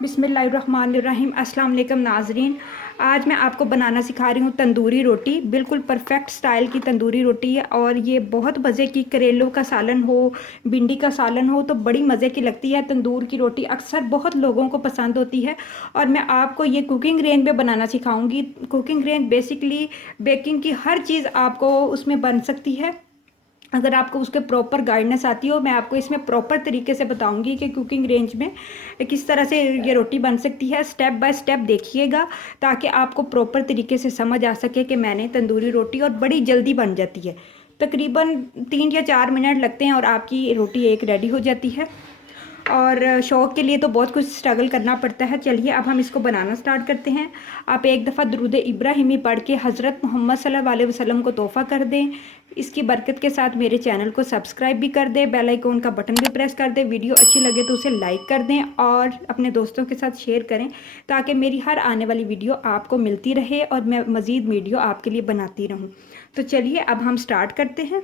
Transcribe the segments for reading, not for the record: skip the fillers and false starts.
बिस्मिल्लाहिर्रहमानिर्रहीम। अस्सलाम वालेकुम नाज़रीन। आज मैं आपको बनाना सिखा रही हूँ तंदूरी रोटी। बिल्कुल परफेक्ट स्टाइल की तंदूरी रोटी है और ये बहुत मज़े की, करेलों का सालन हो, भिंडी का सालन हो तो बड़ी मज़े की लगती है। तंदूर की रोटी अक्सर बहुत लोगों को पसंद होती है और मैं आपको ये कुकिंग रेंज में बनाना सिखाऊंगी। कुकिंग रेंज बेसिकली बेकिंग की हर चीज़ आपको उसमें बन सकती है अगर आपको उसके प्रॉपर गाइडेंस आती हो। मैं आपको इसमें प्रॉपर तरीके से बताऊंगी कि कुकिंग रेंज में किस तरह से ये रोटी बन सकती है। स्टेप बाय स्टेप देखिएगा ताकि आपको प्रॉपर तरीके से समझ आ सके कि मैंने तंदूरी रोटी, और बड़ी जल्दी बन जाती है। तकरीबन 3 या 4 मिनट लगते हैं और आपकी रोटी एक रेडी हो जाती है। और शौक़ के लिए तो बहुत कुछ स्ट्रगल करना पड़ता है। चलिए अब हम इसको बनाना स्टार्ट करते हैं। आप एक दफ़ा दुरूद इब्राहिमी पढ़ के हज़रत मोहम्मद सल्लल्लाहु अलैहि वसल्लम को तोहफ़ा कर दें। इसकी बरकत के साथ मेरे चैनल को सब्सक्राइब भी कर दें, बेल आइकन का बटन भी प्रेस कर दें। वीडियो अच्छी लगे तो उसे लाइक कर दें और अपने दोस्तों के साथ शेयर करें ताकि मेरी हर आने वाली वीडियो आपको मिलती रहे और मैं मज़ीद वीडियो आपके लिए बनाती रहूँ। तो चलिए अब हम स्टार्ट करते हैं।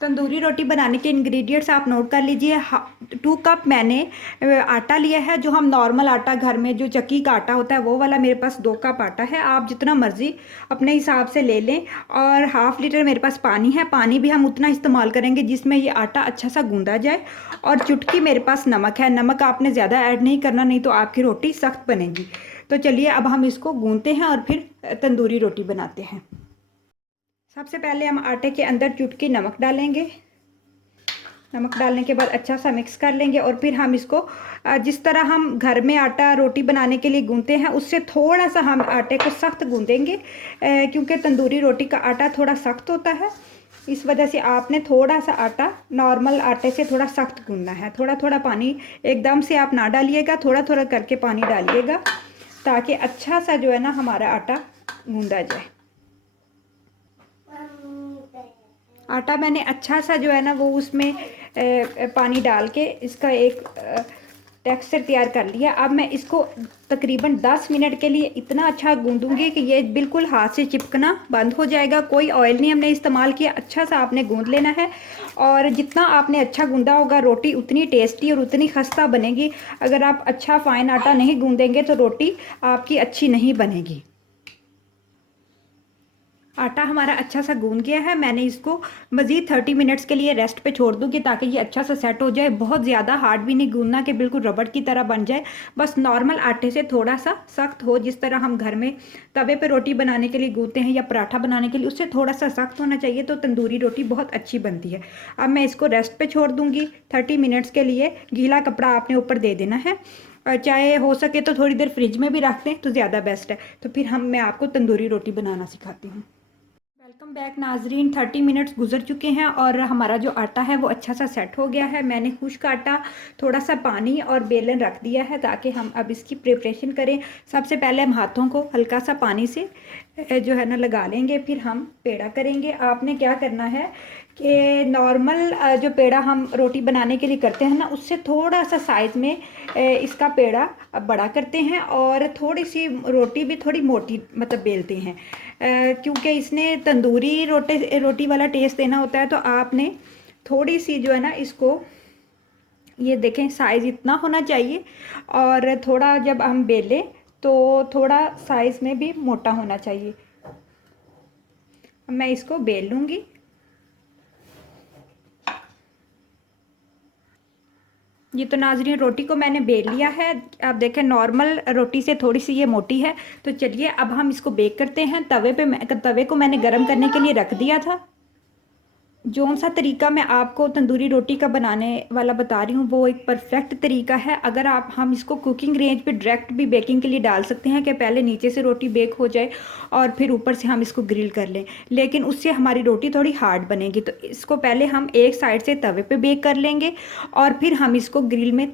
तंदूरी रोटी बनाने के इंग्रेडिएंट्स आप नोट कर लीजिए। 2 कप मैंने आटा लिया है। जो हम नॉर्मल आटा घर में जो चक्की का आटा होता है वो वाला, मेरे पास 2 कप आटा है। आप जितना मर्ज़ी अपने हिसाब से ले लें। और हाफ़ लीटर मेरे पास पानी है। पानी भी हम उतना इस्तेमाल करेंगे जिसमें ये आटा अच्छा सा गूंदा जाए। और चुटकी मेरे पास नमक है। नमक आपने ज़्यादा ऐड नहीं करना, नहीं तो आपकी रोटी सख्त बनेगी। तो चलिए अब हम इसको गूंदते हैं और फिर तंदूरी रोटी बनाते हैं। सबसे पहले हम आटे के अंदर चुटकी नमक डालेंगे। नमक डालने के बाद अच्छा सा मिक्स कर लेंगे और फिर हम इसको जिस तरह हम घर में आटा रोटी बनाने के लिए गूंदते हैं उससे थोड़ा सा हम आटे को सख्त गूंदेंगे, क्योंकि तंदूरी रोटी का आटा थोड़ा सख्त होता है। इस वजह से आपने थोड़ा सा आटा नॉर्मल आटे से थोड़ा सख्त गूंदना है। थोड़ा थोड़ा पानी एकदम से आप ना डालिएगा, थोड़ा थोड़ा करके पानी डालिएगा ताकि अच्छा सा जो है ना हमारा आटा गूंदा जाए। आटा मैंने अच्छा सा जो है ना वो उसमें पानी डाल के इसका एक टेक्सचर तैयार कर लिया। अब मैं इसको तकरीबन 10 मिनट के लिए इतना अच्छा गूंदूंगी कि ये बिल्कुल हाथ से चिपकना बंद हो जाएगा। कोई ऑयल नहीं हमने इस्तेमाल किया। अच्छा सा आपने गूंद लेना है और जितना आपने अच्छा गूंदा होगा रोटी उतनी टेस्टी और उतनी खस्ता बनेगी। अगर आप अच्छा फ़ाइन आटा नहीं गूंदेंगे तो रोटी आपकी अच्छी नहीं बनेगी। आटा हमारा अच्छा सा गूंद गया है। मैंने इसको मज़ीद 30 मिनट्स के लिए रेस्ट पे छोड़ दूँगी ताकि ये अच्छा सा सेट हो जाए। बहुत ज़्यादा हार्ड भी नहीं गूंदना कि बिल्कुल रबड़ की तरह बन जाए। बस नॉर्मल आटे से थोड़ा सा सख्त हो, जिस तरह हम घर में तवे पे रोटी बनाने के लिए गूंदते हैं या पराठा बनाने के लिए, उससे थोड़ा सा सख्त होना चाहिए तो तंदूरी रोटी बहुत अच्छी बनती है। अब मैं इसको रेस्ट पर छोड़ दूँगी 30 मिनट्स के लिए। गीला कपड़ा आपने ऊपर दे देना है और चाहे हो सके तो थोड़ी देर फ्रिज में भी रख दें तो ज़्यादा बेस्ट है। तो फिर मैं आपको तंदूरी रोटी बनाना सिखाती हूँ। वेलकम बैक नाजरीन। 30 मिनट्स गुजर चुके हैं और हमारा जो आटा है वो अच्छा सा सेट हो गया है। मैंने खुश्क आटा, थोड़ा सा पानी और बेलन रख दिया है ताकि हम अब इसकी प्रिपरेशन करें। सबसे पहले हम हाथों को हल्का सा पानी से जो है ना लगा लेंगे, फिर हम पेड़ा करेंगे। आपने क्या करना है कि नॉर्मल जो पेड़ा हम रोटी बनाने के लिए करते हैं ना उससे थोड़ा सा साइज़ में इसका पेड़ा बड़ा करते हैं और थोड़ी सी रोटी भी थोड़ी मोटी मतलब बेलते हैं, क्योंकि इसने तंदूरी रोटी वाला टेस्ट देना होता है। तो आपने थोड़ी सी जो है ना इसको, ये देखें साइज़ इतना होना चाहिए और थोड़ा जब हम बेलें तो थोड़ा साइज़ में भी मोटा होना चाहिए। मैं इसको बेल लूँगी। ये तो नाजरीन रोटी को मैंने बेल लिया है। आप देखें नॉर्मल रोटी से थोड़ी सी ये मोटी है। तो चलिए अब हम इसको बेक करते हैं। तवे को मैंने गरम करने के लिए रख दिया था। जौन सा तरीका मैं आपको तंदूरी रोटी का बनाने वाला बता रही हूँ वो एक परफेक्ट तरीका है। अगर हम इसको कुकिंग रेंज पे डायरेक्ट भी बेकिंग के लिए डाल सकते हैं कि पहले नीचे से रोटी बेक हो जाए और फिर ऊपर से हम इसको ग्रिल कर लें, लेकिन उससे हमारी रोटी थोड़ी हार्ड बनेगी। तो इसको पहले हम एक साइड से तवे पे बेक कर लेंगे और फिर हम इसको ग्रिल में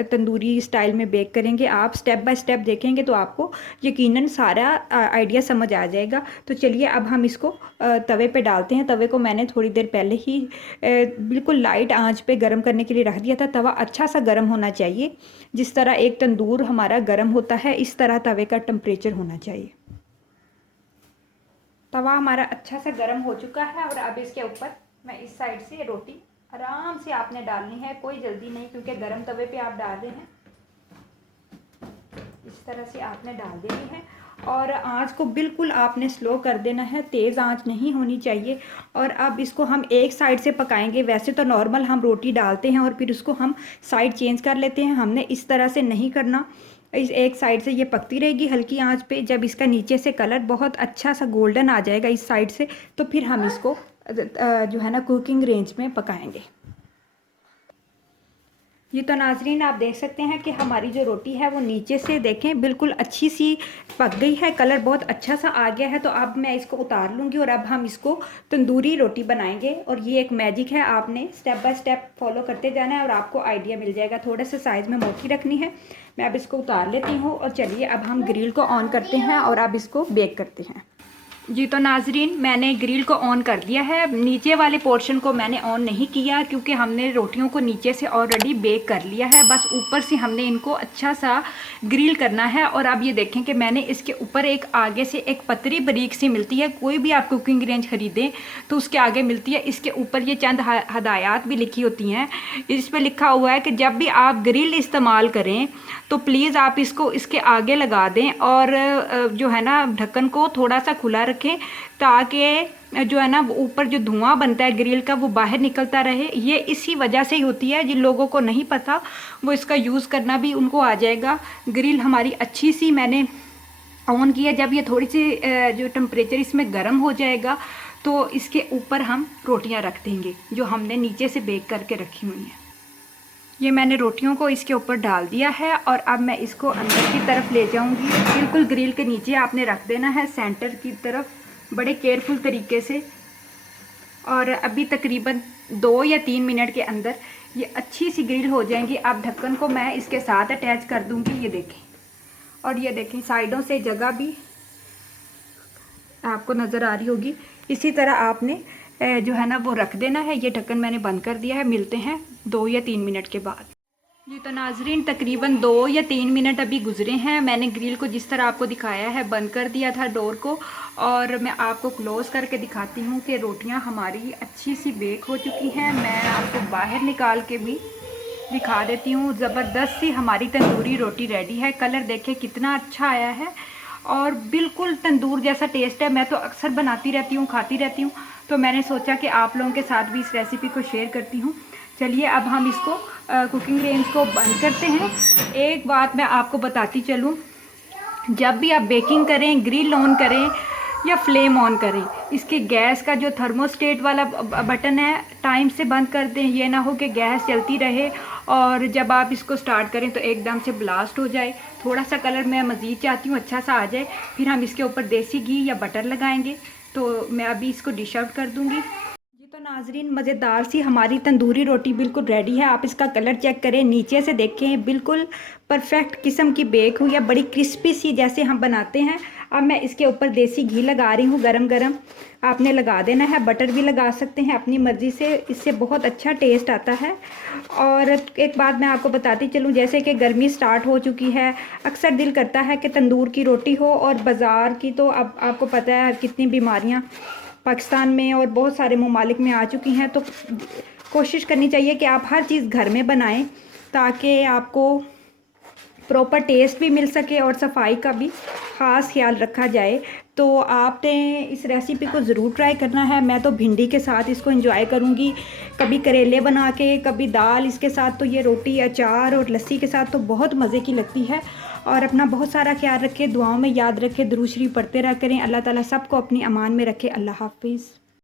तंदूरी स्टाइल में बेक करेंगे। आप स्टेप बाय स्टेप देखेंगे तो आपको यकीनन सारा आइडिया समझ आ जाएगा। तो चलिए अब हम इसको तवे पे डालते हैं। तवे को मैंने थोड़ी देर पहले ही बिल्कुल लाइट आंच पे गरम करने के लिए रख दिया था। तवा अच्छा सा गरम होना चाहिए। जिस तरह एक तंदूर हमारा गरम होता है इस तरह तवे का टेम्परेचर होना चाहिए। तवा हमारा अच्छा सा गर्म हो चुका है और अब इसके ऊपर मैं इस साइड से रोटी आराम से आपने डालनी है, कोई जल्दी नहीं, क्योंकि गर्म तवे पे आप डाल रहे हैं। इस तरह से आपने डाल देनी है और आंच को बिल्कुल आपने स्लो कर देना है, तेज़ आंच नहीं होनी चाहिए। और अब इसको हम एक साइड से पकाएंगे। वैसे तो नॉर्मल हम रोटी डालते हैं और फिर उसको हम साइड चेंज कर लेते हैं, हमने इस तरह से नहीं करना। इस एक साइड से ये पकती रहेगी हल्की आंच पे। जब इसका नीचे से कलर बहुत अच्छा सा गोल्डन आ जाएगा इस साइड से, तो फिर हम इसको जो है ना कुकिंग रेंज में पकाएंगे। ये तो नाजरीन आप देख सकते हैं कि हमारी जो रोटी है वो नीचे से देखें बिल्कुल अच्छी सी पक गई है, कलर बहुत अच्छा सा आ गया है। तो अब मैं इसको उतार लूँगी और अब हम इसको तंदूरी रोटी बनाएंगे। और ये एक मैजिक है, आपने स्टेप बाय स्टेप फॉलो करते जाना है और आपको आइडिया मिल जाएगा। थोड़े से साइज़ में मोटी रखनी है। मैं अब इसको उतार लेती हूँ और चलिए अब हम ग्रिल को ऑन करते हैं और अब इसको बेक करते हैं। जी तो नाजरीन मैंने ग्रिल को ऑन कर दिया है। नीचे वाले पोर्शन को मैंने ऑन नहीं किया क्योंकि हमने रोटियों को नीचे से ऑलरेडी बेक कर लिया है, बस ऊपर से हमने इनको अच्छा सा ग्रिल करना है। और अब ये देखें कि मैंने इसके ऊपर एक आगे से एक पतरी बारीक सी मिलती है, कोई भी आप कुकिंग रेंज ख़रीदें तो उसके आगे मिलती है। इसके ऊपर ये चंद हदायत भी लिखी होती हैं। इस पर लिखा हुआ है कि जब भी आप ग्रिल इस्तेमाल करें तो प्लीज़ आप इसको इसके आगे लगा दें और जो है ना ढक्कन को थोड़ा सा खुला रखें ताकि जो है ना ऊपर जो धुआं बनता है ग्रिल का वो बाहर निकलता रहे। ये इसी वजह से ही होती है, जिन लोगों को नहीं पता वो इसका यूज़ करना भी उनको आ जाएगा। ग्रिल हमारी अच्छी सी मैंने ऑन किया। जब ये थोड़ी सी जो टेम्परेचर इसमें गर्म हो जाएगा तो इसके ऊपर हम रोटियां रख देंगे जो हमने नीचे से बेक करके रखी हुई हैं। ये मैंने रोटियों को इसके ऊपर डाल दिया है और अब मैं इसको अंदर की तरफ ले जाऊंगी। बिल्कुल ग्रिल के नीचे आपने रख देना है, सेंटर की तरफ, बड़े केयरफुल तरीके से। और अभी तकरीबन 2 या 3 मिनट के अंदर ये अच्छी सी ग्रिल हो जाएंगी। अब ढक्कन को मैं इसके साथ अटैच कर दूंगी, ये देखें। और ये देखें साइडों से जगह भी आपको नज़र आ रही होगी। इसी तरह आपने जो है ना वो रख देना है। ये ढक्कन मैंने बंद कर दिया है। मिलते हैं 2 या 3 मिनट के बाद। जी तो नाजरीन तकरीबन 2 या 3 मिनट अभी गुजरे हैं। मैंने ग्रिल को जिस तरह आपको दिखाया है बंद कर दिया था डोर को, और मैं आपको क्लोज़ करके दिखाती हूँ कि रोटियाँ हमारी अच्छी सी बेक हो चुकी हैं। मैं आपको बाहर निकाल के भी दिखा देती हूँ। ज़बरदस्त सी हमारी तंदूरी रोटी रेडी है। कलर देखें कितना अच्छा आया है और बिल्कुल तंदूर जैसा टेस्ट है। मैं तो अक्सर बनाती रहती हूँ, खाती रहती हूँ, तो मैंने सोचा कि आप लोगों के साथ भी इस रेसिपी को शेयर करती हूँ। चलिए अब हम इसको कुकिंग रेंज को बंद करते हैं। एक बात मैं आपको बताती चलूँ, जब भी आप बेकिंग करें, ग्रिल ऑन करें या फ्लेम ऑन करें, इसके गैस का जो थर्मोस्टेट वाला बटन है टाइम से बंद कर दें। ये ना हो कि गैस चलती रहे और जब आप इसको स्टार्ट करें तो एकदम से ब्लास्ट हो जाए। थोड़ा सा कलर मैं मज़ीद चाहती हूँ अच्छा सा आ जाए, फिर हम इसके ऊपर देसी घी या बटर लगाएंगे। तो मैं अभी इसको डिश आउट कर दूँगी। जी तो नाजरीन मज़ेदार सी हमारी तंदूरी रोटी बिल्कुल रेडी है। आप इसका कलर चेक करें, नीचे से देखें बिल्कुल परफेक्ट किस्म की बेक हुई है, बड़ी क्रिस्पी सी जैसे हम बनाते हैं। अब मैं इसके ऊपर देसी घी लगा रही हूँ, गरम गरम आपने लगा देना है। बटर भी लगा सकते हैं अपनी मर्ज़ी से, इससे बहुत अच्छा टेस्ट आता है। और एक बात मैं आपको बताती चलूँ, जैसे कि गर्मी स्टार्ट हो चुकी है, अक्सर दिल करता है कि तंदूर की रोटी हो, और बाज़ार की तो अब आपको पता है कितनी बीमारियाँ पाकिस्तान में और बहुत सारे ममालिक में आ चुकी हैं। तो कोशिश करनी चाहिए कि आप हर चीज़ घर में बनाएं ताकि आपको प्रॉपर टेस्ट भी मिल सके और सफाई का भी ख़ास ख्याल रखा जाए। तो आपने इस रेसिपी को ज़रूर ट्राई करना है। मैं तो भिंडी के साथ इसको एंजॉय करूँगी, कभी करेले बना के, कभी दाल इसके साथ। तो ये रोटी अचार और लस्सी के साथ तो बहुत मज़े की लगती है। और अपना बहुत सारा ख्याल रखें, दुआओं में याद रखें, दुरूद शरीफ पढ़ते रहा करें। अल्लाह ताला सबको अपनी अमान में रखे। अल्लाह हाफिज़।